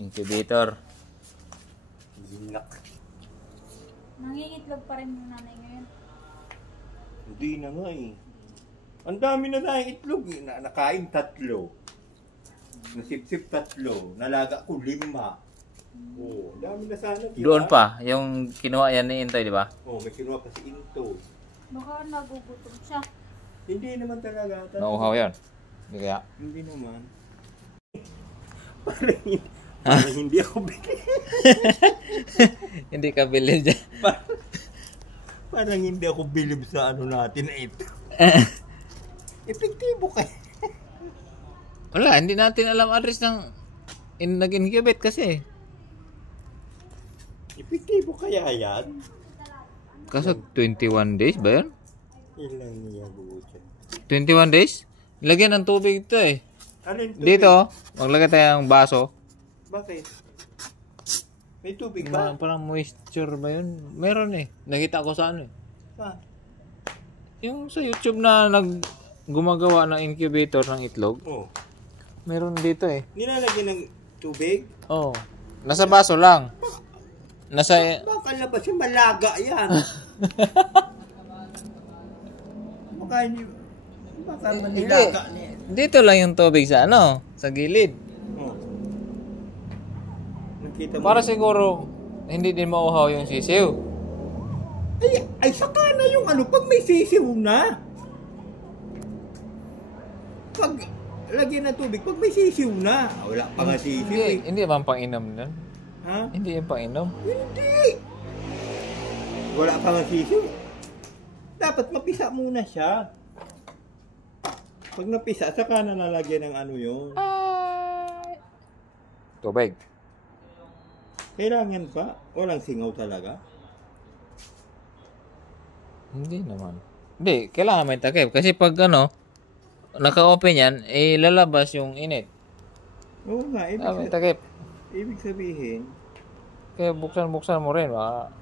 Incubator. Zinak. Nangingitlog pa rin yung nanay ngayon. Hindi na nga eh. Ang dami na tayong itlog eh. Nakain 3. Nasip-sip 3. Nalaga ko 5. Oo, dami na sana. Diba? Doon pa, yung kinuha yan ni Intoy, di ba? Oo, may kinuha pa si Into. Baka nagugutom siya. Hindi naman talaga. Nauhaw yan. Hindi kaya. Hindi naman. Parang hindi ako bili. Hindi ka bilhin dyan. Parang hindi ako bilib sa ano natin na ito. Epektibo kayo. Wala, hindi natin alam address ng nag-incubate kasi. Epektibo kaya yan? Kaso 21 days ba yun? Ilang niya buto. 21 days? Lagyan ng tubig ito eh. Ano yung tubig? Dito, maglagay tayo ng baso. Bakit? May tubig ba? Parang moisture ba yun? Meron eh. Nakita ko sa ano eh. Ah, Yung sa YouTube na gumagawa ng incubator ng itlog. oh. Meron dito eh. Nilalagyan ng tubig? Oh. Nasa baso lang. Nasa... Baka labas yung malaga yan. Baka manilaga niya. Dito lang yung tubig sa ano, sa gilid. Oh. Nakita mo? Para siguro hindi din mauhaw yung sisiw. Ay, saka na yung ano, pag may sisiw na. Pag lagyan ng tubig, pag may sisiw na. Wala pa nga sisiw eh. Hindi ba pang-inom nun? Ha? Hindi yung pang-inom. Hindi. Wala pa nga sisiw. Dapat mapisa muna siya. Pag napisa, saka na lalagyan ng ano yun. Tubig. Kailangan pa? Walang singaw talaga? Hindi naman. Hindi, kailangan may takip. Kasi pag ano, naka-open yan, eh lalabas yung init. Oo nga, May takip. ibig sabihin, Kaya buksan mo rin. Baka...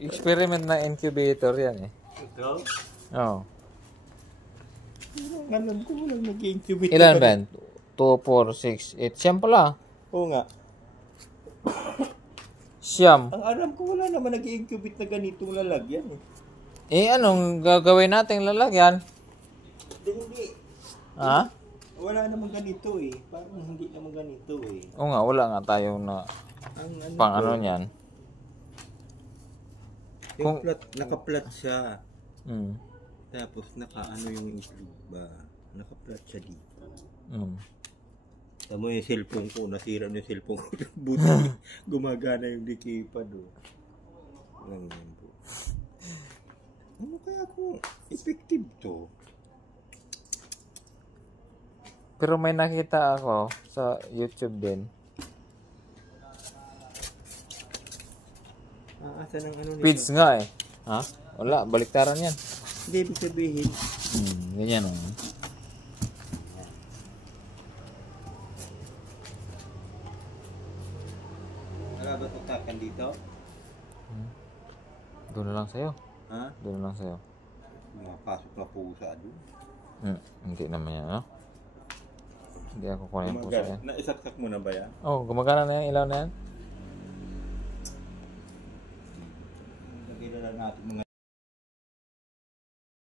Experiment na incubator yan eh. ito, Oo. alam ko walang nag-incubate. Ilan ba yan? 2, 4, 6, 8. Siyam pala. Oo nga. Siyam. Ang alam ko wala naman nag-incubate na ganitong lalagyan eh. Eh, anong gagawin natin lalagyan? Hindi. Ha? Wala naman ganito eh. Parang hindi naman ganito eh. Oo nga, wala nga tayong na Ang ano pang ko, ano niyan. yung naka-flat siya. Mm. Tapos naka-ano yung itlog ba? Naka-flat siya dito. Mm. Tama yung cellphone ko. Nasira na yung cellphone ko. Buti gumagana yung keypad oh. Lang yan po. Ano kaya kung effective to? Pero may nakita ako sa YouTube din. Asa ng ano nito? Feeds nga eh. Ha? Wala, baliktaran yan. Hindi, ibig sabihin. Ganyan oh. Wala ba tutakan dito? Doon na lang sa'yo. Ha? Doon na lang sa'yo. Mapasok na pusa doon. Hindi naman yan, no? Hindi ako kunin yung pusa yan. Naisaksak mo na ba yan? Oh, gumagana na yung ilaw na yan. Lagyan na lang natin mga